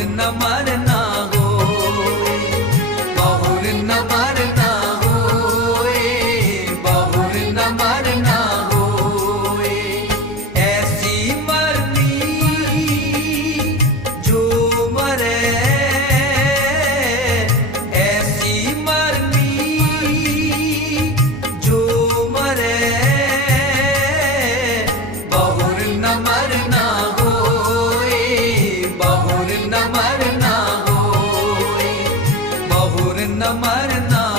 bahulin naman na ako Bahulin naman namarna